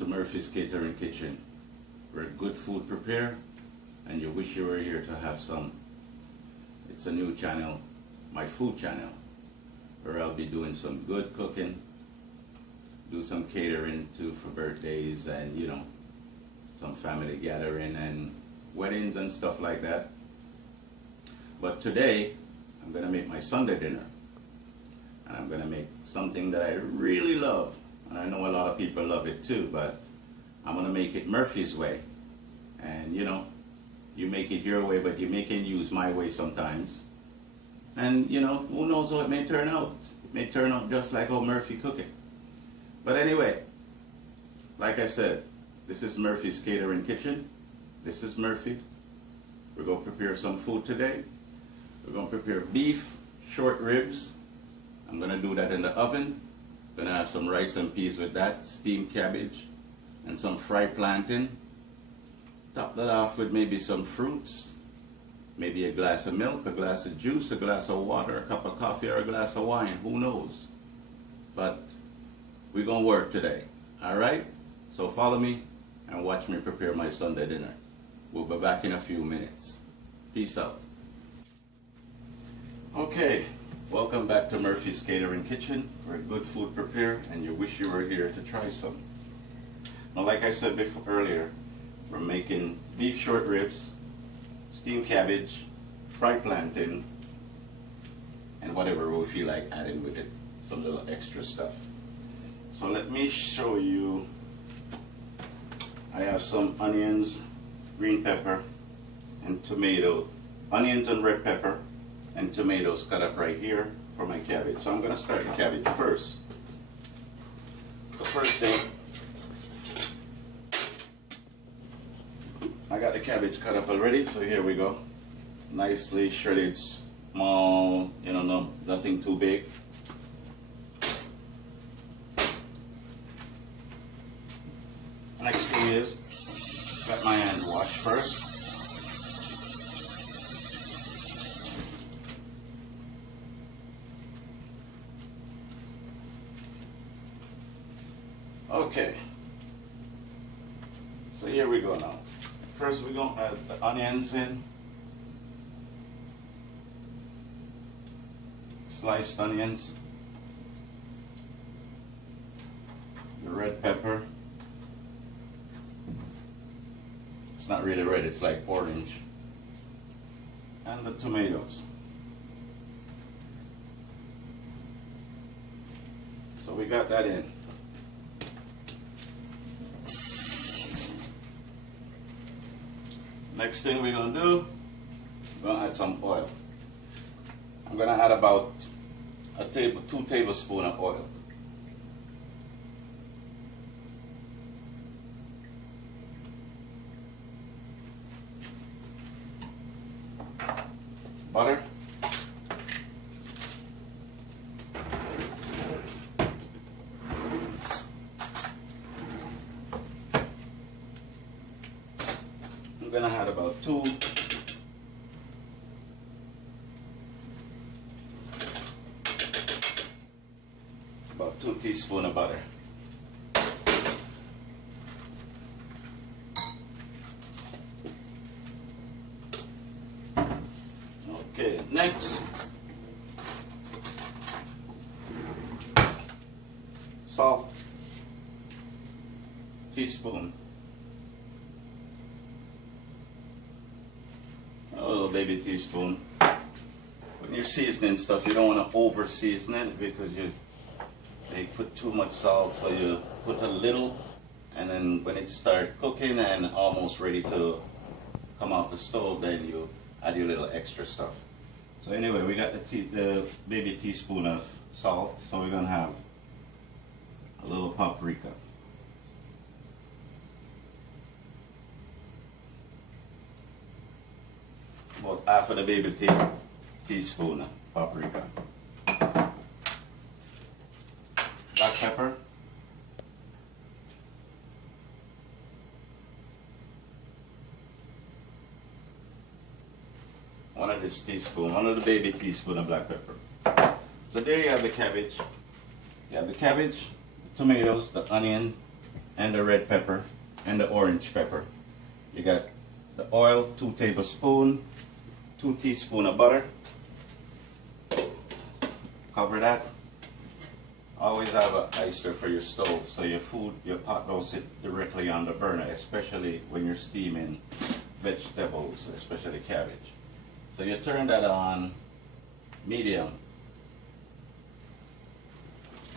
to Murphy's Catering Kitchen, where good food prepare and you wish you were here to have some. It's a new channel, my food channel, where I'll be doing some good cooking, do some catering too for birthdays and some family gathering and weddings and stuff like that. But today I'm gonna make my Sunday dinner, and I'm gonna make something that I really love, and I know a lot of people love it too, but I'm gonna make it Murphy's way. And you make it your way, but you make it use my way sometimes. And who knows how it may turn out. It may turn out just like how Murphy cook it. But anyway, like I said, this is Murphy's Catering Kitchen. This is Murphy. We're gonna prepare some food today. We're gonna prepare beef short ribs. I'm gonna do that in the oven. Gonna have some rice and peas with that, steamed cabbage, and some fried plantain. Top that off with maybe some fruits, maybe a glass of milk, a glass of juice, a glass of water, a cup of coffee, or a glass of wine, who knows. But we're gonna work today, all right? So follow me and watch me prepare my Sunday dinner. We'll be back in a few minutes. Peace out. Okay, welcome back to Murphy's Catering Kitchen, where good food prepare and you wish you were here to try some. Now, like I said before earlier, we're making beef short ribs, steamed cabbage, fried plantain, and whatever we feel like adding with it, some little extra stuff. So let me show you. I have some onions, green pepper, and tomato, onions and red pepper, and tomatoes cut up right here for my cabbage. So I'm going to start the cabbage first. The first thing, I got the cabbage cut up already, so here we go. Nicely shredded, small, nothing too big. Next thing is, got my hand washed first. Okay, so here we go now. First we're going to add the onions in. Sliced onions. The red pepper. It's not really red, it's like orange. And the tomatoes. So we got that in. Next thing we're going to do, we're going to add some oil. I'm going to add about 2 tablespoons of oil. Butter. I'm going to add about 2 teaspoons of butter. Okay, next, salt, teaspoon. A little baby teaspoon. When you're seasoning stuff, you don't want to over season it because they put too much salt, so you put a little, and then when it starts cooking and almost ready to come off the stove, then you add your little extra stuff. So anyway, we got the baby teaspoon of salt, so we're going to have a little paprika. About half of the baby teaspoon of paprika. Black pepper. One of this teaspoon, one of the baby teaspoon of black pepper. So there you have the cabbage. You have the cabbage, the tomatoes, the onion, and the red pepper and the orange pepper. You got the oil, 2 tablespoons, 2 teaspoons of butter. Cover that. Always have an icer for your stove so your pot don't sit directly on the burner, especially when you're steaming vegetables, especially cabbage. So you turn that on medium,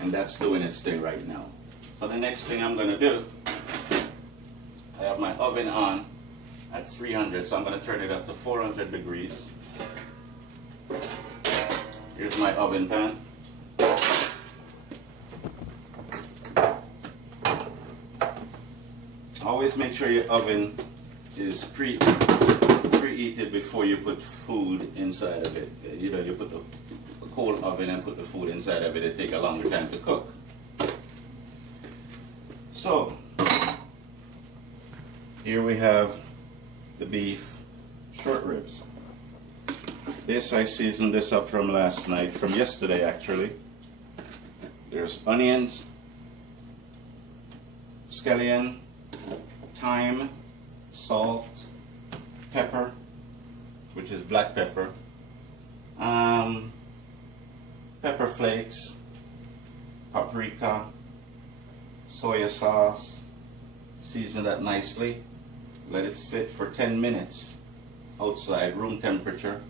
and that's doing its thing right now. So the next thing I'm going to do, I have my oven on at 300, so I'm going to turn it up to 400 degrees. Here's my oven pan. Always make sure your oven is preheated before you put food inside of it. You know, you put the cold oven and put the food inside of it, it takes a longer time to cook. So, here we have the beef short ribs. This, I seasoned this up from last night, from yesterday actually. There's onions, scallion, thyme, salt, pepper, which is black pepper, pepper flakes, paprika, soy sauce. Season that nicely. Let it sit for 10 minutes outside, room temperature.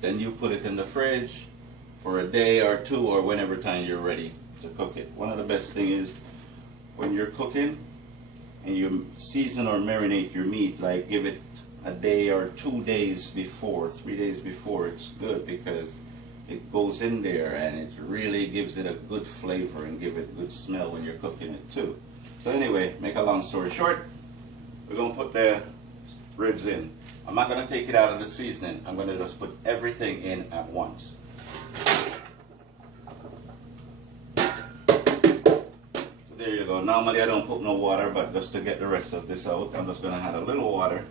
Then you put it in the fridge for a day or 2 or whenever time you're ready to cook it. One of the best things is when you're cooking and you season or marinate your meat, like give it a day or 2 days before, 3 days before, it's good because it goes in there and it really gives it a good flavor and give it good smell when you're cooking it too. So anyway, make a long story short, we're going to put the ribs in. I'm not going to take it out of the seasoning. I'm going to just put everything in at once. So there you go. Normally I don't put no water, but just to get the rest of this out, I'm just going to add a little water.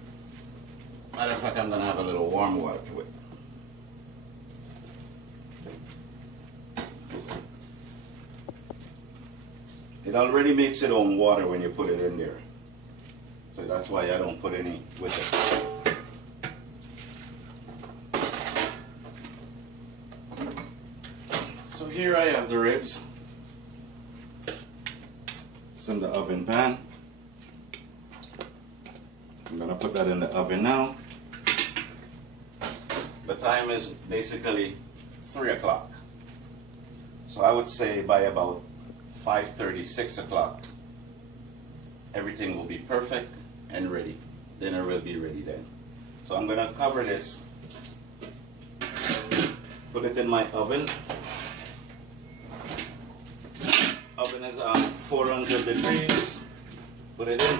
Matter of fact, I'm going to have a little warm water to it. It already makes its own water when you put it in there. So that's why I don't put any with it. So here I have the ribs. It's in the oven pan. I'm going to put that in the oven now. The time is basically 3 o'clock. So I would say by about 5:30, 6 o'clock, everything will be perfect and ready. Dinner will be ready then. So I'm going to cover this, put it in my oven. Oven is on 400 degrees. Put it in.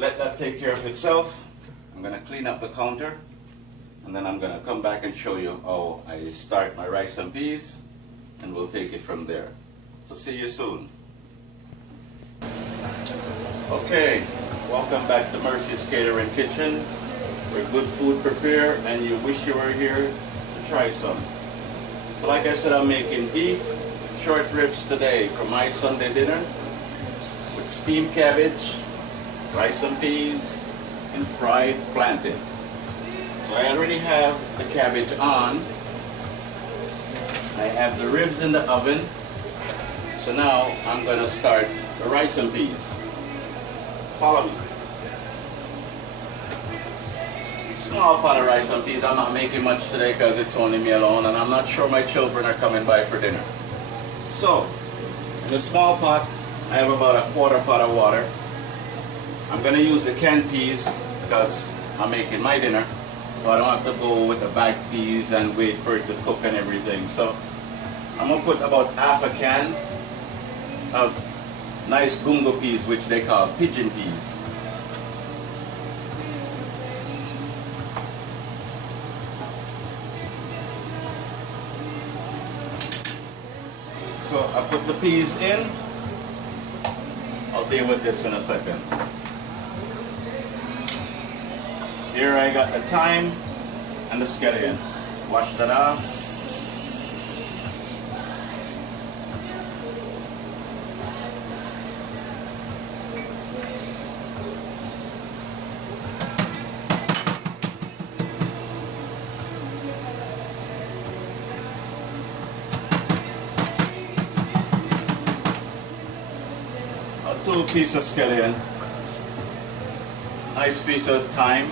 Let that take care of itself. I'm going to clean up the counter, and then I'm going to come back and show you how I start my rice and peas, and we'll take it from there. So see you soon. Okay, welcome back to Murphy's Catering Kitchen, where good food prepared and you wish you were here to try some. So like I said, I'm making beef short ribs today for my Sunday dinner with steamed cabbage, rice and peas, and fried plantain. So I already have the cabbage on. I have the ribs in the oven. So now I'm going to start the rice and peas. Follow me. Small pot of rice and peas. I'm not making much today because it's only me alone, and I'm not sure my children are coming by for dinner. So, in a small pot, I have about a quarter pot of water. I'm going to use the canned peas because I'm making my dinner, so I don't have to go with the bagged peas and wait for it to cook and everything. So I'm going to put about half a can of nice gungo peas, which they call pigeon peas. So I put the peas in. I'll deal with this in a second. Here I got the thyme and the scallion. Wash that off. 2 pieces of scallion. Nice piece of thyme.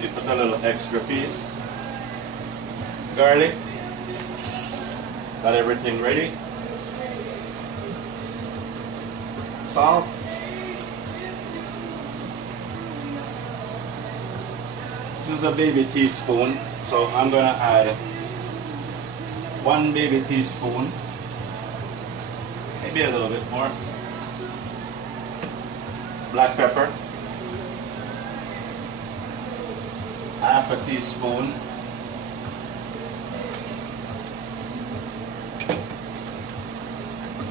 You put a little extra piece. Garlic. Got everything ready. Salt. This is a baby teaspoon, so I'm going to add 1 baby teaspoon, maybe a little bit more. Black pepper, half a teaspoon.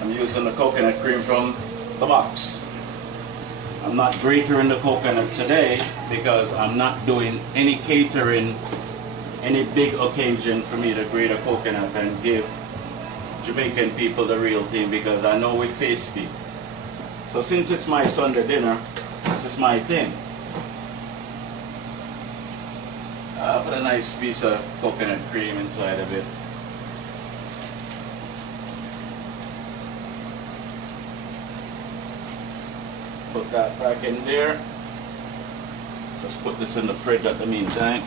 I'm using the coconut cream from the box. I'm not gratering the coconut today because I'm not doing any catering, any big occasion for me to grate a coconut and give Jamaican people the real thing, because I know we're feisty. So since it's my Sunday dinner, this is my thing. I'll put a nice piece of coconut cream inside of it. Put that back in there. Let's put this in the fridge at the meantime.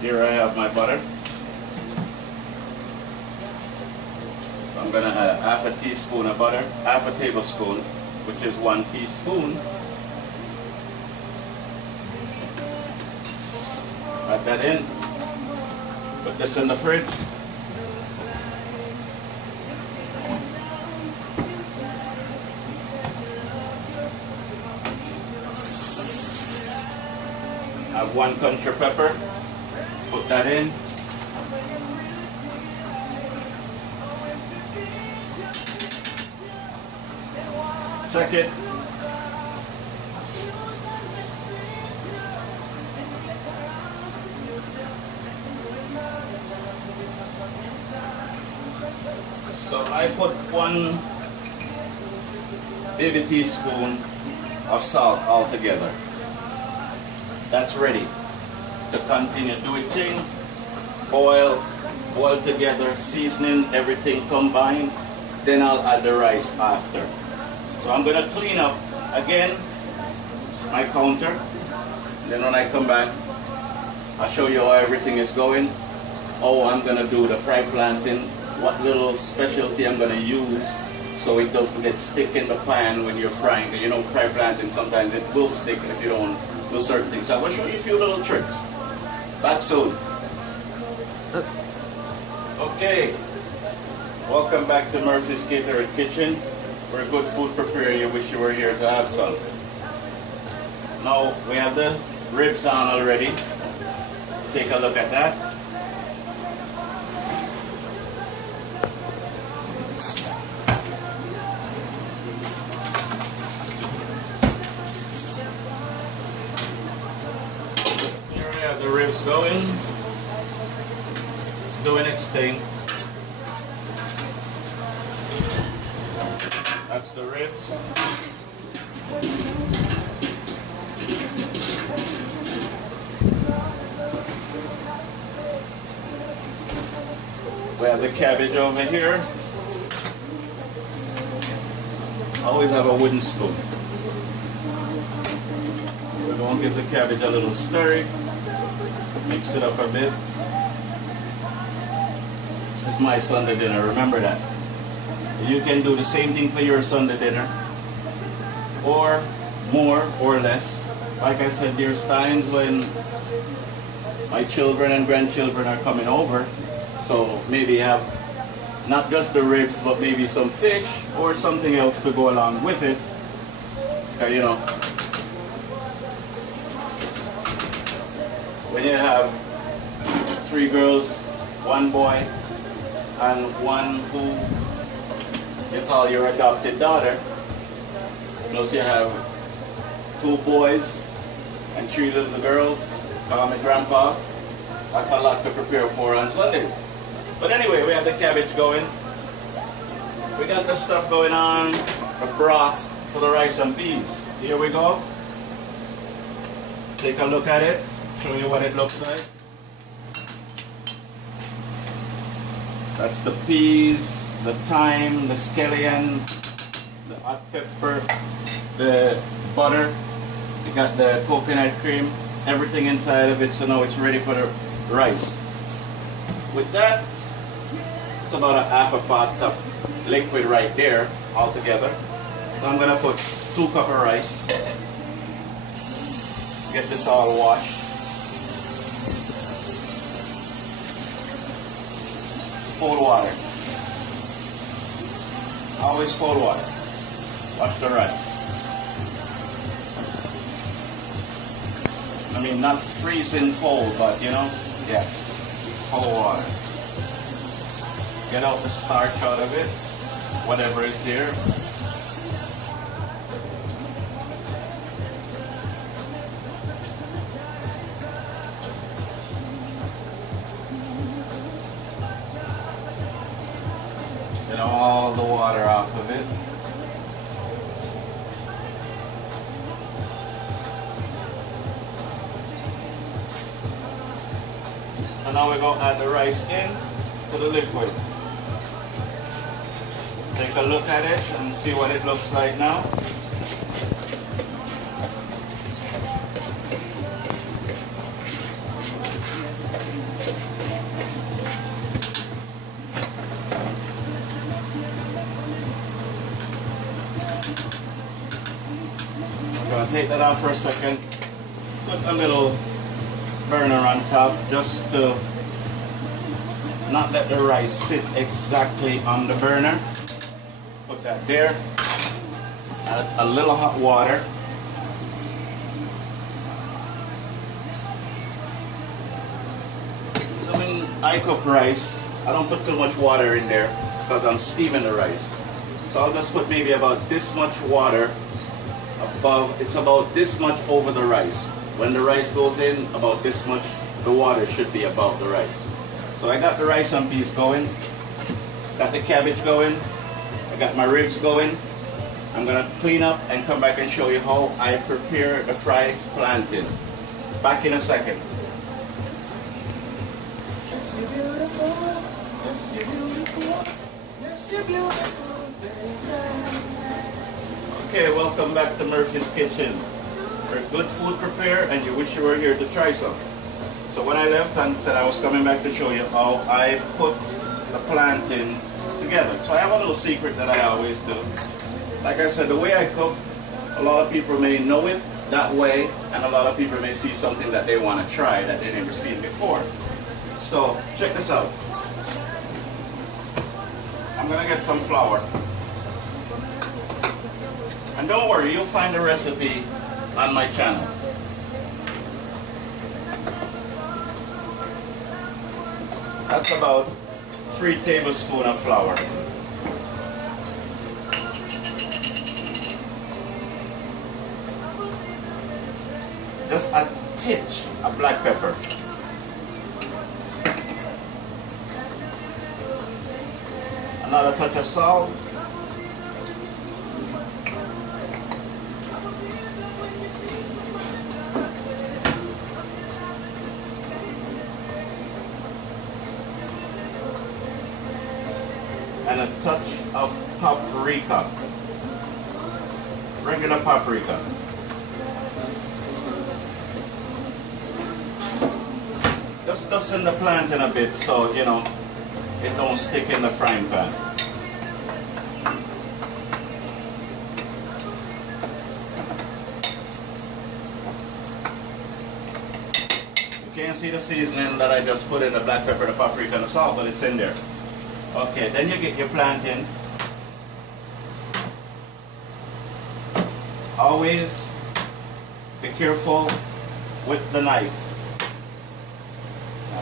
Here I have my butter. So I'm going to add half a teaspoon of butter, half a tablespoon, which is 1 teaspoon. Add that in. Put this in the fridge. Have 1 country pepper. Put that in. Check it. So I put 1 baby teaspoon of salt altogether. That's ready to continue doing thing. Boil together, seasoning, everything combined. Then I'll add the rice after. So I'm gonna clean up again my counter. Then when I come back, I'll show you how everything is going. Oh, I'm gonna do the fried plantain. What little specialty I'm gonna use so it doesn't get stick in the pan when you're frying. You know, fried plantain, sometimes it will stick if you don't do certain things. So I'm gonna show you a few little tricks. Back soon. Okay. Welcome back to Murphy's Catered Kitchen, where good food prepared. You wish you were here to have some. Now we have the ribs on already. Take a look at that. Here we have the ribs going. It's doing its thing. That's the ribs. We have the cabbage over here. Always have a wooden spoon. We're going to give the cabbage a little stir. Mix it up a bit. This is my Sunday dinner, remember that. You can do the same thing for your Sunday dinner, or more or less. Like I said, there's times when my children and grandchildren are coming over, so maybe have not just the ribs, but maybe some fish or something else to go along with it. You know, when you have 3 girls, 1 boy, and 1 who you call your adopted daughter, plus you have 2 boys and 3 little girls, call me grandpa. That's a lot to prepare for on Sundays. But anyway, we have the cabbage going. We got the stuff going on, the broth for the rice and peas. Here we go. Take a look at it, show you what it looks like. That's the peas, the thyme, the scallion, the hot pepper, the butter. You got the coconut cream, everything inside of it, so now it's ready for the rice. With that, it's about a half a pot of liquid right there altogether. So I'm gonna put 2 cups of rice. Get this all washed. Cold water. Always cold water. Wash the rice. I mean, not freezing cold, but you know, yeah, cold water. Get out the starch out of it, whatever is there. Get all the water off of it. And now we're going to add the rice in to the liquid. Take a look at it and see what it looks like now. I'm going to take that off for a second. Put a little burner on top just to not let the rice sit exactly on the burner. Put that there. Add a little hot water. When I cook rice, I don't put too much water in there because I'm steaming the rice. So I'll just put maybe about this much water above. It's about this much over the rice. When the rice goes in, about this much, the water should be above the rice. So I got the rice and peas going, got the cabbage going, I got my ribs going. I'm going to clean up and come back and show you how I prepare the fried plantain. Back in a second. Yes, you're beautiful. Yes, you're beautiful. Yes, you're beautiful. Okay, welcome back to Murphy's Kitchen. We're good food prepared and you wish you were here to try some. So when I left and said I was coming back to show you how I put the plantain together. So I have a little secret that I always do. Like I said, the way I cook, a lot of people may know it that way, and a lot of people may see something that they want to try that they never seen before. So check this out. I'm going to get some flour. And don't worry, you'll find the recipe on my channel. That's about 3 tablespoons of flour. Just a titch of black pepper. Another touch of salt. And a touch of paprika, regular paprika. Just dusting the plantain a bit so, you know, it don't stick in the frying pan. You can't see the seasoning that I just put in, the black pepper, the paprika, and the salt, but it's in there. Okay, then you get your plantain. Always be careful with the knife.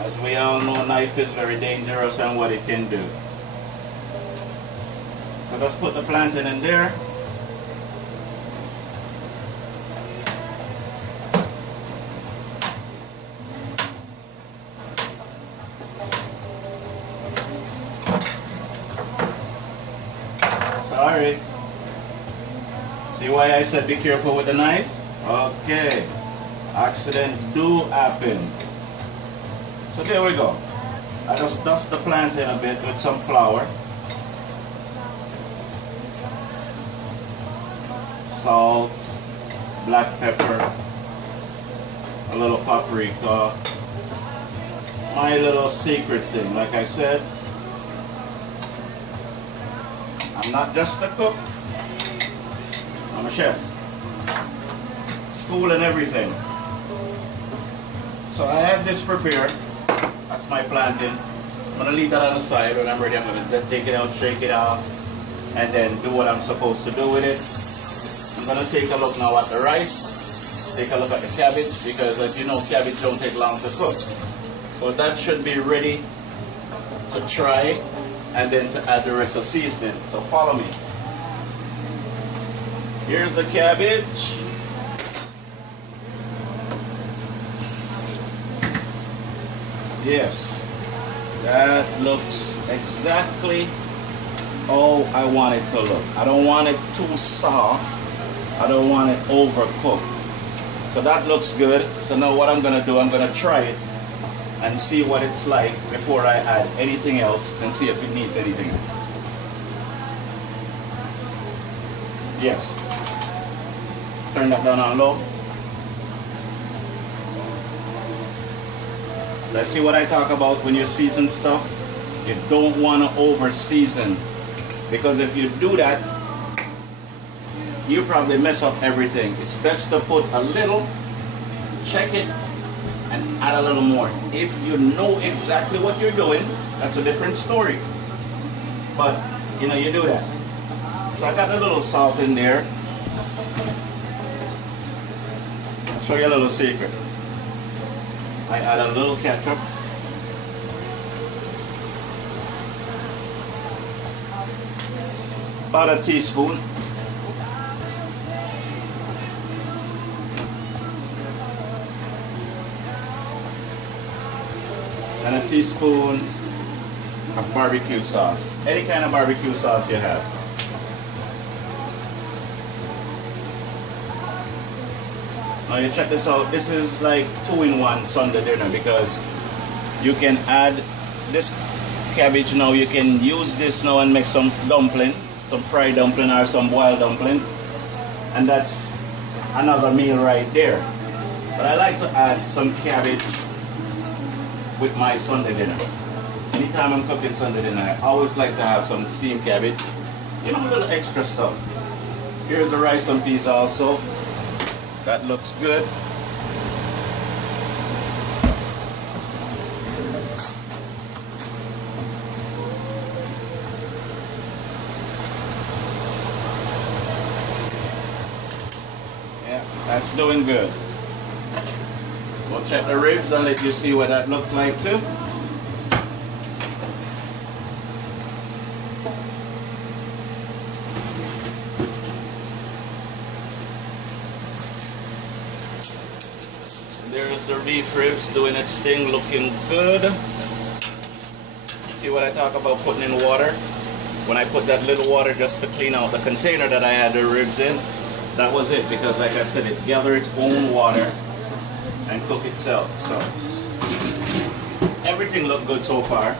As we all know, knife is very dangerous and what it can do. So just put the plantain in there. Sorry. See why I said be careful with the knife? Okay. Accident do happen. So there we go. I just dust the plantain a bit with some flour, salt, black pepper, a little paprika. My little secret thing, like I said, I'm not just a cook, I'm a chef. School and everything. So I have this prepared. That's my plantain. I'm going to leave that on the side. When I'm ready, I'm going to take it out, shake it off, and then do what I'm supposed to do with it. I'm going to take a look now at the rice. Take a look at the cabbage, because as you know, cabbage don't take long to cook. So that should be ready to try, and then to add the rest of seasoning. So follow me. Here's the cabbage. Yes, that looks exactly how I want it to look. I don't want it too soft. I don't want it overcooked. So that looks good. So now what I'm going to do, I'm going to try it and see what it's like before I add anything else, and see if it needs anything else. Yes. Turn that down on low. Let's see what I talk about when you season stuff. You don't want to over season, because if you do that, you probably mess up everything. It's best to put a little, check it, and add a little more. If you know exactly what you're doing, that's a different story. But, you know, you do that. So I got a little salt in there. I'll show you a little secret. I add a little ketchup. About a teaspoon. And a teaspoon of barbecue sauce. Any kind of barbecue sauce you have. Now you check this out. This is like 2-in-1 Sunday dinner, because you can add this cabbage now. You can use this now and make some dumpling, some fried dumpling or some boiled dumpling, and that's another meal right there. But I like to add some cabbage with my Sunday dinner. Anytime I'm cooking Sunday dinner, I always like to have some steamed cabbage. You know, a little extra stuff. Here's the rice and peas also. That looks good. Yeah, that's doing good. We'll check the ribs and let you see what that looks like too. There's the beef ribs doing its thing, looking good. See what I talk about putting in water? When I put that little water just to clean out the container that I had the ribs in, that was it, because like I said, it gathered its own water and cook itself. So everything looked good so far.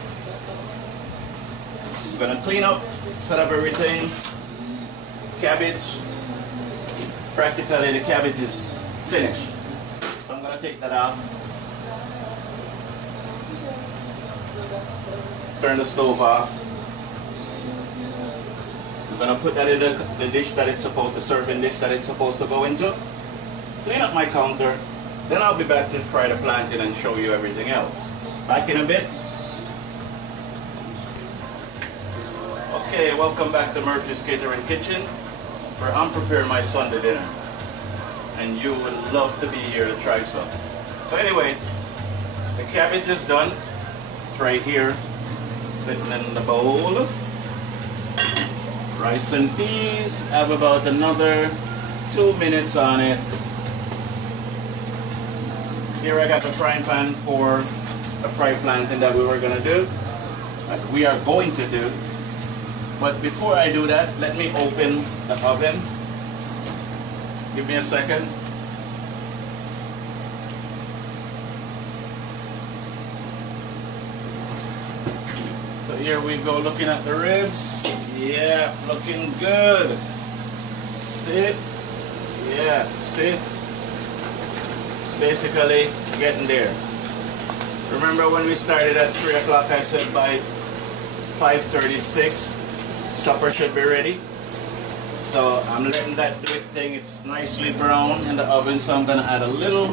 I'm gonna clean up, set up everything. Cabbage, practically the cabbage is finished. So I'm gonna take that off. Turn the stove off. I'm gonna put that in the dish that it's supposed, the serving dish that it's supposed to go into. Clean up my counter. Then I'll be back to fry the plantain and show you everything else. Back in a bit. Okay, welcome back to Murphy's Catering Kitchen, where I'm preparing my Sunday dinner. And you would love to be here to try some. So anyway, the cabbage is done. It's right here, sitting in the bowl. Rice and peas, have about another 2 minutes on it. Here I got the frying pan for the fried plantain that we were going to do, that we are going to do. But before I do that, let me open the oven. Give me a second. So here we go, looking at the ribs. Yeah, looking good. See? Yeah, see? It's basically getting there. Remember when we started at 3 o'clock, I said by 5:36, supper should be ready. So I'm letting that do its thing. It's nicely brown in the oven, so I'm gonna add a little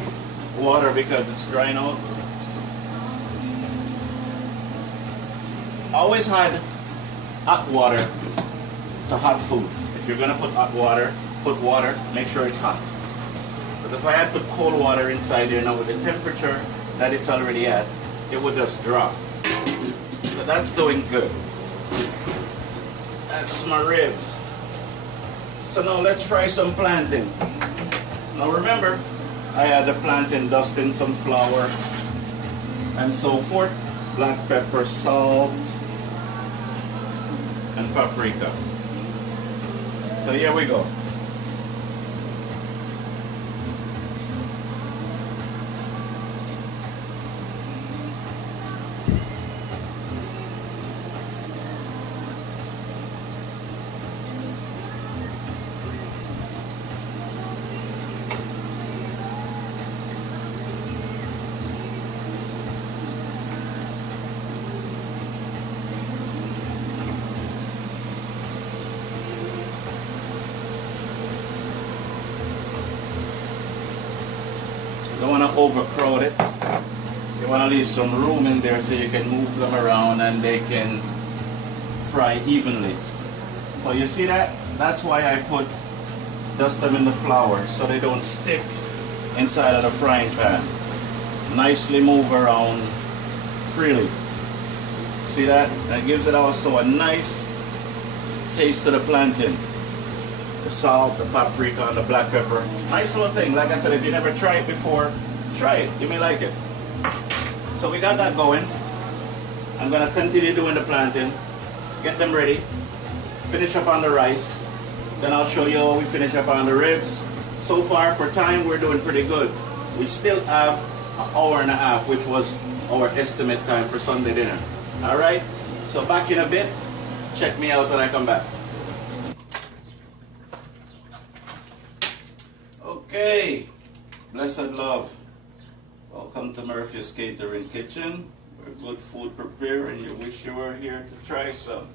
water because it's drying out. Always add hot water to hot food. If you're gonna put hot water, put water, make sure it's hot. Because if I had put cold water inside there now with the temperature that it's already at, it would just drop. So that's doing good. That's my ribs. So now let's fry some plantain. Now remember, I had the plantain dust in some flour and so forth. Black pepper, salt, and paprika. So here we go. Don't want to overcrowd it. You want to leave some room in there so you can move them around and they can fry evenly. So you see that? That's why I dust them in the flour so they don't stick inside of the frying pan. Nicely move around freely. See that? That gives it also a nice taste to the plantain. The salt, the paprika, and the black pepper. Nice little thing. Like I said, if you never tried it before, try it. You may like it. So we got that going. I'm going to continue doing the plantain. Get them ready. Finish up on the rice. Then I'll show you how we finish up on the ribs. So far, for time, we're doing pretty good. We still have an hour and a half, which was our estimate time for Sunday dinner. Alright? So back in a bit. Check me out when I come back. Okay, blessed love, welcome to Murphy's Catering Kitchen, where good food prepared and you wish you were here to try some.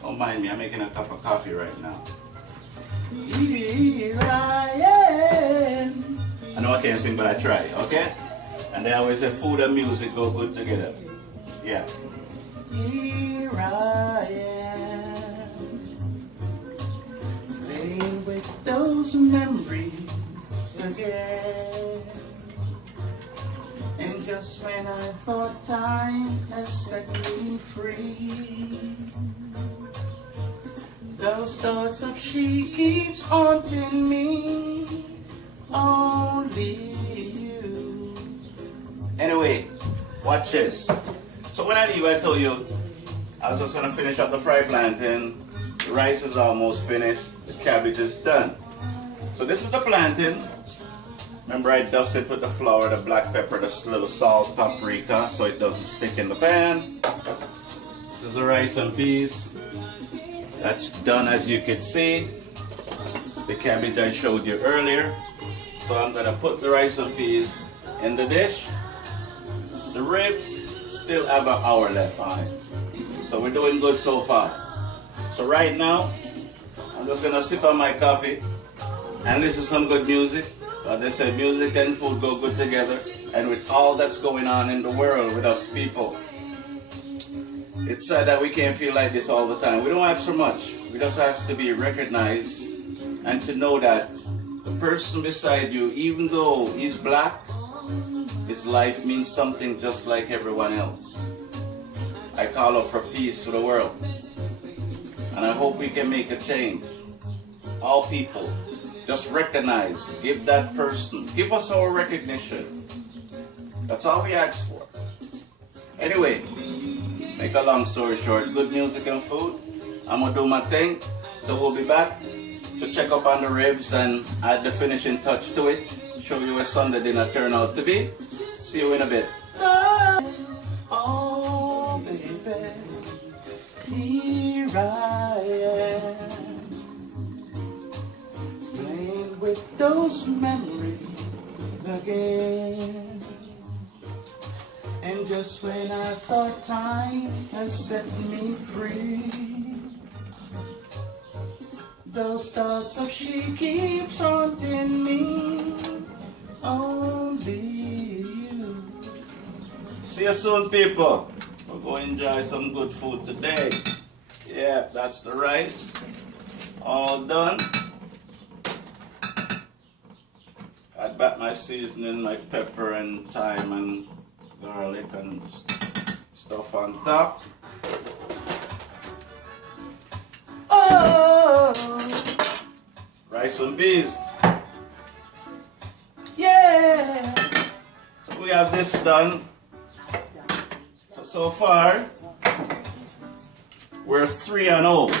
Don't mind me, I'm making a cup of coffee right now. Here I am. I know I can't sing, but I try, okay? And they always say food and music go good together. Yeah. Here I am, playing with those memories again. And just when I thought time has set me free, those thoughts of she keeps haunting me. Only you. Anyway, watch this. So when I leave, I told you I was just gonna finish up the fried plantain. The rice is almost finished. The cabbage is done. So this is the plantain. Remember, I dusted with the flour, the black pepper, the little salt, paprika, so it doesn't stick in the pan. This is the rice and peas. That's done, as you can see. The cabbage I showed you earlier. So I'm gonna put the rice and peas in the dish. The ribs still have an hour left on it. So we're doing good so far. So right now, I'm just gonna sip on my coffee and listen to some good music. They say music and food go good together, and with all that's going on in the world with us people, it's sad that we can't feel like this all the time. We don't ask for much. We just ask to be recognized and to know that the person beside you, even though he's black, his life means something just like everyone else. I call up for peace for the world, and I hope we can make a change. All people, just recognize, give that person, give us our recognition. That's all we ask for. Anyway, make a long story short, good music and food. I'm gonna do my thing, so we'll be back to check up on the ribs and add the finishing touch to it. Show you what Sunday dinner turned out to be. See you in a bit. Oh, baby, I am, playing with those memories again. And just when I thought time has set me free, those thoughts of she keeps haunting me. Only you. See you soon, people. We're going to enjoy some good food today. Yeah, that's the rice. All done. Add back my seasoning, my pepper and thyme and garlic and stuff on top. Oh, rice and peas. Yeah. So we have this done. So far, we're 3-0.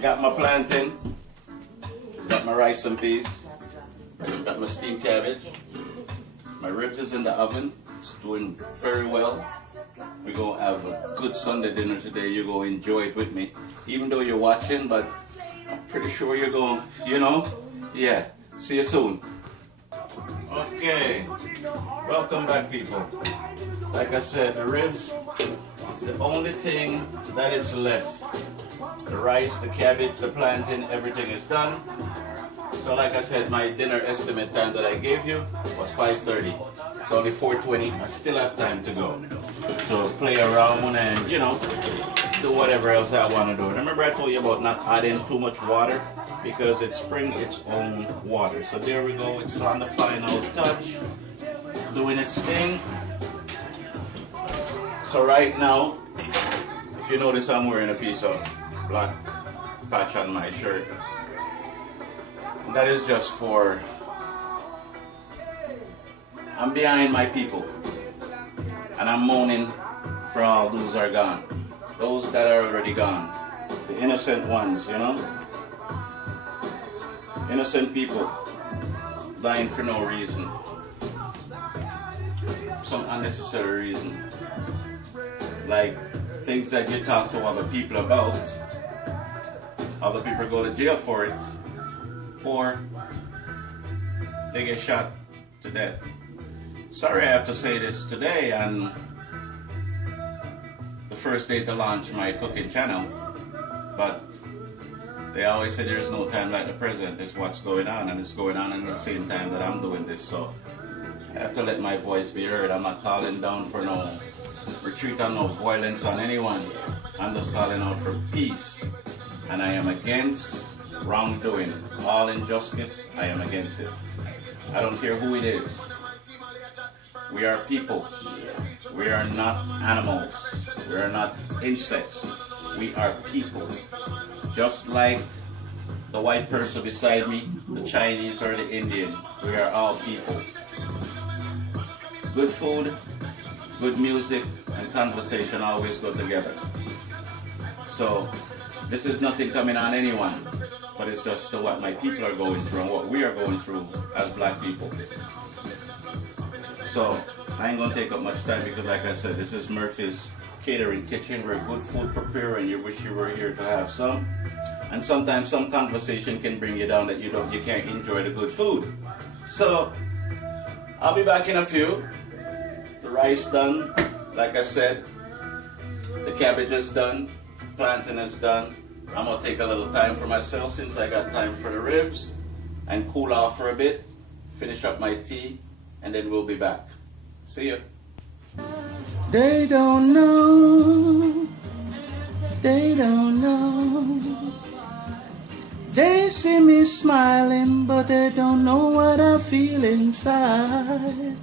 Got my plantain, got my rice and peas, got my steamed cabbage. My ribs is in the oven. It's doing very well. We're going to have a good Sunday dinner today. You're going to enjoy it with me. Even though you're watching, but I'm pretty sure you're going, yeah. See you soon. Okay. Welcome back, people. Like I said, the ribs is the only thing that is left. The rice, the cabbage, the plantain, everything is done. So like I said, my dinner estimate time that I gave you was 5:30. It's only 4:20. I still have time to go. So play around and, do whatever else I want to do. Remember I told you about not adding too much water because it's bring its own water. So there we go. It's on the final touch. Doing its thing. So right now, if you notice, I'm wearing a piece of black patch on my shirt. That is just for, I'm behind my people, and I'm mourning for all those are gone, those that are already gone, the innocent ones, innocent people dying for no reason, some unnecessary reason, like things that you talk to other people about, other people go to jail for it, or they get shot to death. Sorry I have to say this today on the first day to launch my cooking channel, but they always say there's no time like the present. It's what's going on, and it's going on at the same time that I'm doing this, so I have to let my voice be heard. I'm not calling down for no retreat on no violence on anyone. I'm just calling out for peace, and I am against wrongdoing. All injustice, I am against it. I don't care who it is. We are people. We are not animals. We are not insects. We are people. Just like the white person beside me, the Chinese or the Indian, we are all people. Good food, good music, and conversation always go together. So this is nothing coming on anyone, but it's just what my people are going through and what we are going through as black people. So I ain't gonna take up much time because, like I said, this is Murphy's Catering Kitchen, where good food prepared and you wish you were here to have some. And sometimes some conversation can bring you down that you can't enjoy the good food. So I'll be back in a few. The rice done, like I said. The cabbage is done. Plantain is done. I'm gonna take a little time for myself since I got time for the ribs and cool off for a bit, finish up my tea, and then we'll be back. See ya. They don't know. They don't know. They see me smiling, but they don't know what I feel inside.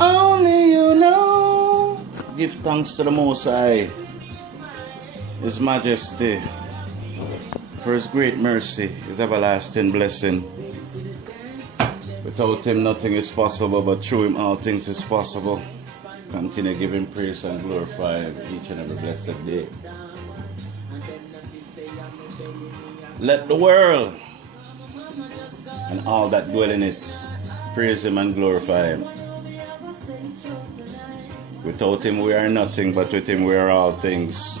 Only you know. Give thanks to the Most High, His Majesty, for His great mercy, His everlasting blessing. Without Him nothing is possible, but through Him all things is possible. Continue giving praise and glorify Him each and every blessed day. Let the world and all that dwell in it praise Him and glorify Him. Without him we are nothing, but with him we are all things.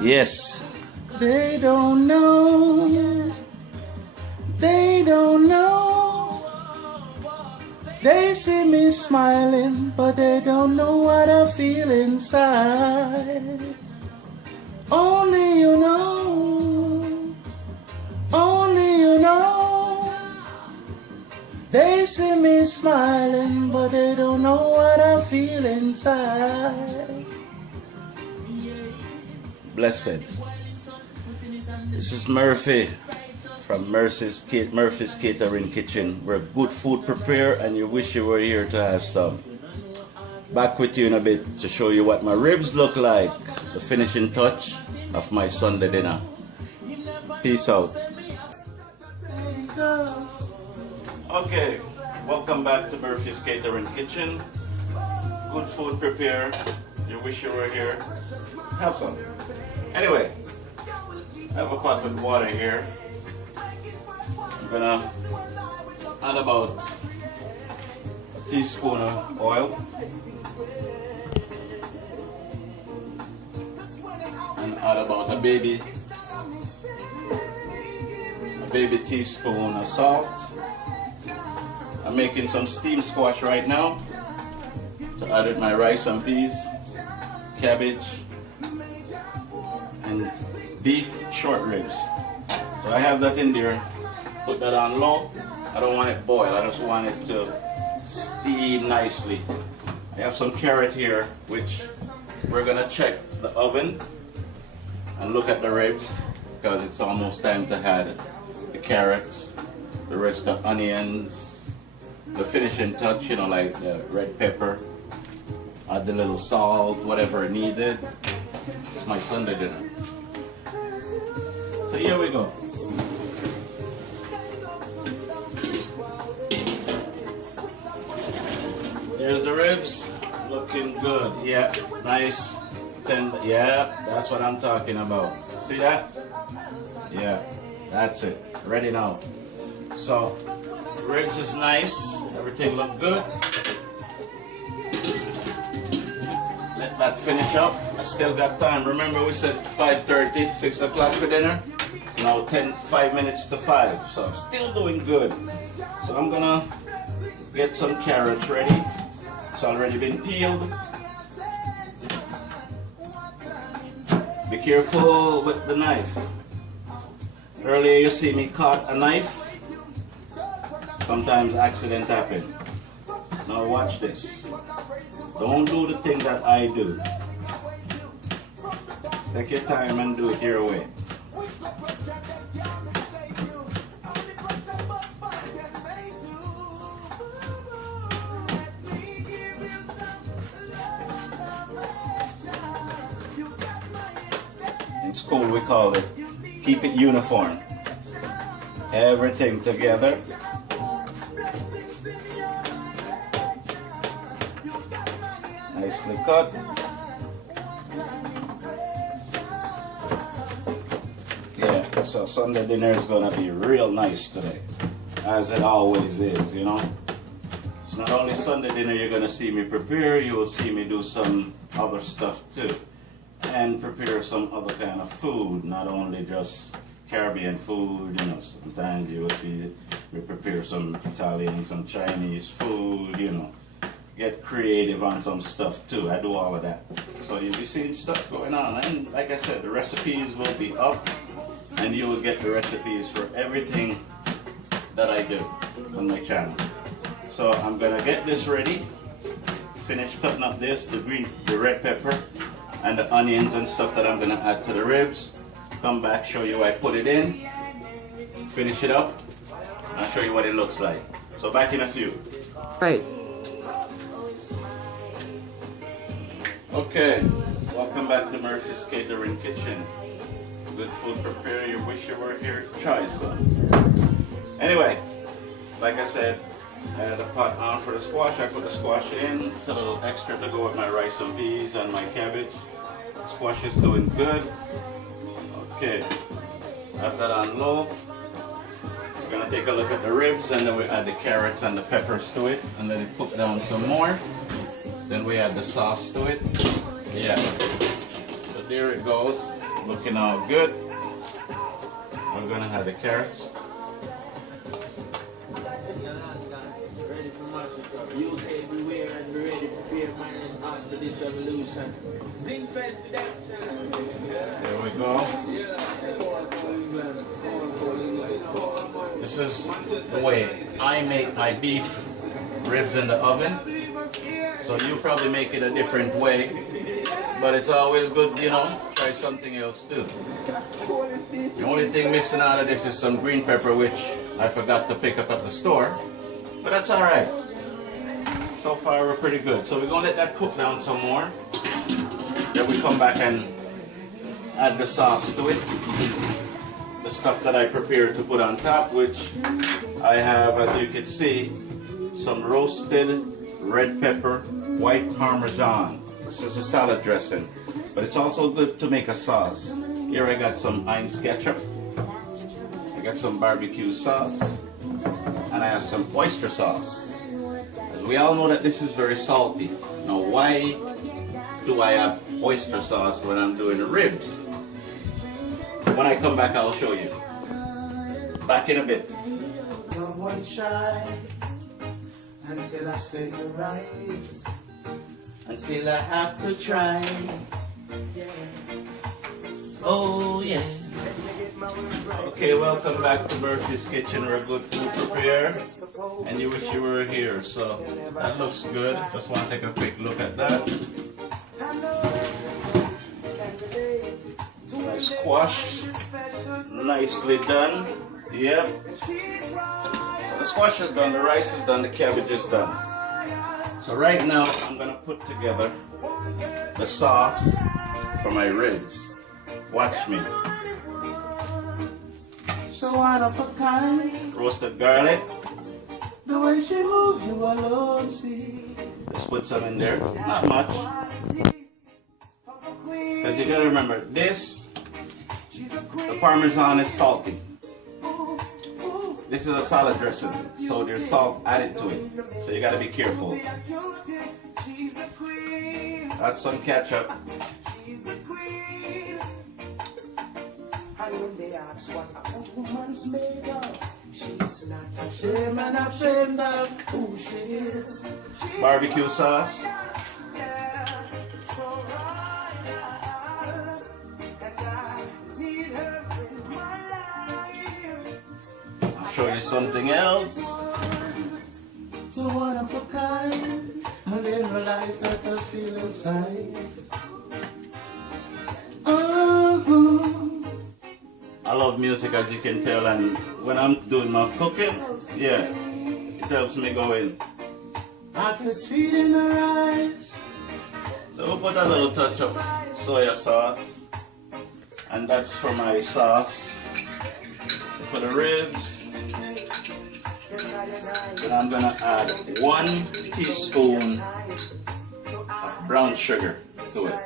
Yes. They don't know. They don't know. They see me smiling, but they don't know what I feel inside. Only you know. Only you know. They see me smiling, but they don't know what I feel inside. Blessed. This is Murphy from Murphy's Catering Kitchen, where good food prepare and you wish you were here to have some. Back with you in a bit to show you what my ribs look like, the finishing touch of my Sunday dinner. Peace out. Okay, welcome back to Murphy's Catering Kitchen. Good food prepare. You wish you were here. Have some. Anyway, I have a pot with water here. I'm gonna add about a teaspoon of oil and add about a baby teaspoon of salt. I'm making some steamed squash right now to add with my rice and peas, cabbage, and beef short ribs. So I have that in there. Put that on low. I don't want it boiled. I just want it to steam nicely. I have some carrot here, which we're gonna check the oven and look at the ribs, because it's almost time to add the carrots, the rest of onions, the finishing touch, you know, like the red pepper, add the little salt, whatever needed. It's my Sunday dinner. So here we go. Here's the ribs, looking good. Yeah, nice, tender. Yeah, that's what I'm talking about. See that? Yeah, that's it. Ready now. So, ribs is nice. Everything look good. Let that finish up. I still got time. Remember we said 5:30, 6 o'clock for dinner? It's now 5 minutes to 5. So I'm still doing good. So I'm gonna get some carrots ready. It's already been peeled. Be careful with the knife. Earlier you see me caught a knife. Sometimes accident happen. Now watch this. Don't do the thing that I do. Take your time and do it your way. In school we call it keep it uniform. Everything together. Nicely cut. Yeah, so Sunday dinner is gonna be real nice today, as it always is, you know. It's not only Sunday dinner you're gonna see me prepare, you will see me do some other stuff too, and prepare some other kind of food, not only just Caribbean food, you know. Sometimes you will see me prepare some Italian, some Chinese food, you know. Get creative on some stuff too. I do all of that. So you'll be seeing stuff going on. And like I said, the recipes will be up and you will get the recipes for everything that I do on my channel. So I'm gonna get this ready. Finish cutting up this, the red pepper and the onions and stuff that I'm gonna add to the ribs. Come back, show you I put it in. Finish it up. I'll show you what it looks like. So back in a few. Right. Okay, welcome back to Murphy's Catering Kitchen. Good food prepare, you wish you were here to try some. Anyway, like I said, I had a pot on for the squash. I put the squash in. It's a little extra to go with my rice and peas and my cabbage. Squash is doing good. Okay, have that on low. We're gonna take a look at the ribs, and then we add the carrots and the peppers to it, and let it cook down some more. Then we add the sauce to it. Yeah. So there it goes, looking all good. We're gonna have the carrots. There we go. This is the way I make my beef ribs in the oven. So you probably make it a different way, but it's always good, you know, try something else too. The only thing missing out of this is some green pepper, which I forgot to pick up at the store, but that's alright. So far we're pretty good. So we're going to let that cook down some more. Then we come back and add the sauce to it. The stuff that I prepared to put on top, which I have, as you can see, some roasted red pepper, white parmesan. This is a salad dressing, but it's also good to make a sauce. Here I got some Heinz ketchup, I got some barbecue sauce, and I have some oyster sauce. As we all know that this is very salty. Now why do I have oyster sauce when I'm doing the ribs? When I come back I'll show you. Back in a bit. No one try until I say the right, until I have to try. Yeah. Oh yeah. Okay, welcome back to Murphy's Kitchen, where good food prepared, and you wish you were here. So that looks good. Just want to take a quick look at that. Nice squash, nicely done. Yep. So the squash is done, the rice is done, the cabbage is done. So right now I'm gonna put together the sauce for my ribs. Watch me. So one of a kind, Roasted garlic. the way she moves you alone see. Let's put some in there. Not much. Because you gotta remember, this, the Parmesan is salty. This is a salad dressing, so there's salt added to it. So you gotta be careful. Add some ketchup. And when they ask what a good woman's made of, she's not ashamed and ashamed of who she is. Barbecue sauce. I'll show you something else. So one of a kind, and in her life that I feel inside. I love music, as you can tell, and when I'm doing my cooking, yeah, it helps me go in. I can see it in her eyes. So we'll put a little touch of soya sauce, and that's for my sauce. For the ribs, and I'm gonna add 1 teaspoon of brown sugar to it.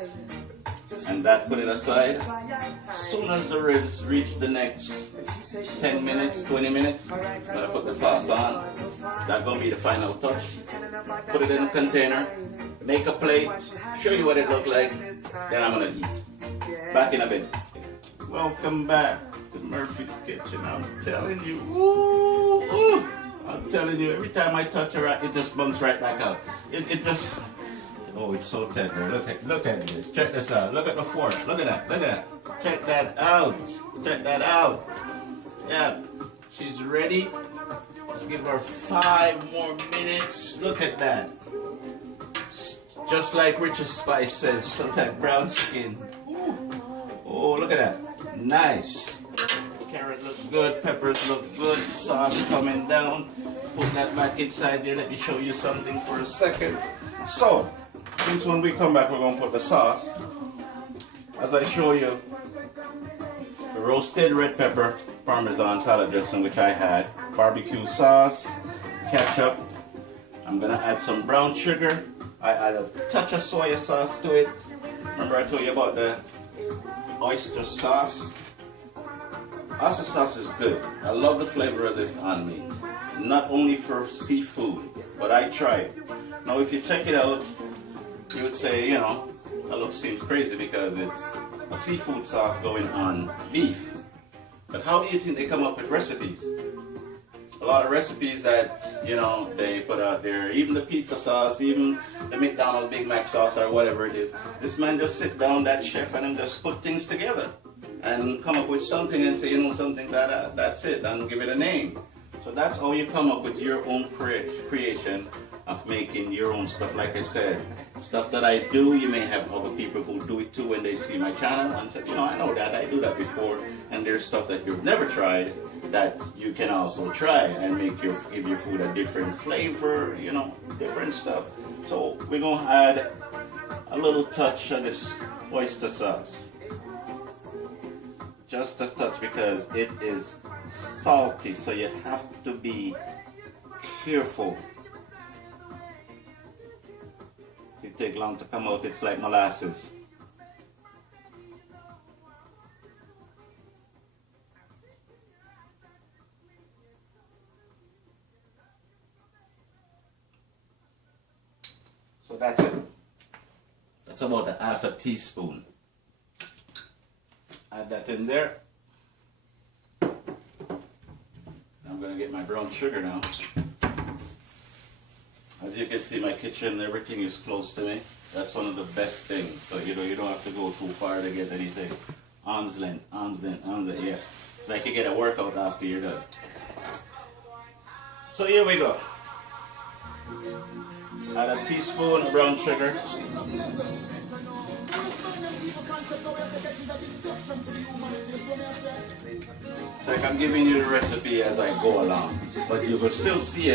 And that, put it aside. As soon as the ribs reach the next 10 minutes, 20 minutes, I'm gonna put the sauce on. That's gonna be the final touch. Put it in a container, make a plate, show you what it looks like, then I'm gonna eat. Back in a bit. Welcome back to Murphy's Kitchen. I'm telling you, I'm telling you, every time I touch it, it just bumps right back out. It just, oh, it's so tender. Look at this. Check this out. Look at the fork. Look at that. Look at that. Check that out. Check that out. Yeah, she's ready. Let's give her 5 more minutes. Look at that. Just like Richard Spice says, so that brown skin. Ooh. Oh, look at that. Nice. Carrot looks good. Peppers look good. Sauce coming down. Put that back inside there. Let me show you something for a second. So, since when we come back, we're going to put the sauce. As I show you, the roasted red pepper Parmesan salad dressing, which I had, barbecue sauce, ketchup. I'm going to add some brown sugar. I add a touch of soy sauce to it. Remember I told you about the oyster sauce? Oyster sauce is good. I love the flavor of this on meat. Not only for seafood, but I tried. Now if you check it out, you would say, you know, that seems crazy because it's a seafood sauce going on beef. But how do you think they come up with recipes? A lot of recipes that, you know, they put out there, even the pizza sauce, even the McDonald's Big Mac sauce or whatever it is. This man just sit down, that chef, and just put things together and come up with something and say, you know, something that's it, and give it a name. So that's how you come up with your own creation of making your own stuff. Like I said, stuff that I do, you may have other people who do it too when they see my channel and say, you know, I know that, I do that before, and there's stuff that you've never tried that you can also try and give your food a different flavor, you know, different stuff. So we're gonna add a little touch of this oyster sauce. Just a touch, because it is salty, so you have to be careful. It takes long to come out, it's like molasses. So that's it. That's about a half a teaspoon. Add that in there. I'm going to get my brown sugar now. As you can see, my kitchen, everything is close to me. That's one of the best things. So you know, you don't have to go too far to get anything. Arm's length, yeah. It's like you get a workout after you're done. So here we go. Add a teaspoon of brown sugar. Like I'm giving you the recipe as I go along, but you will still see it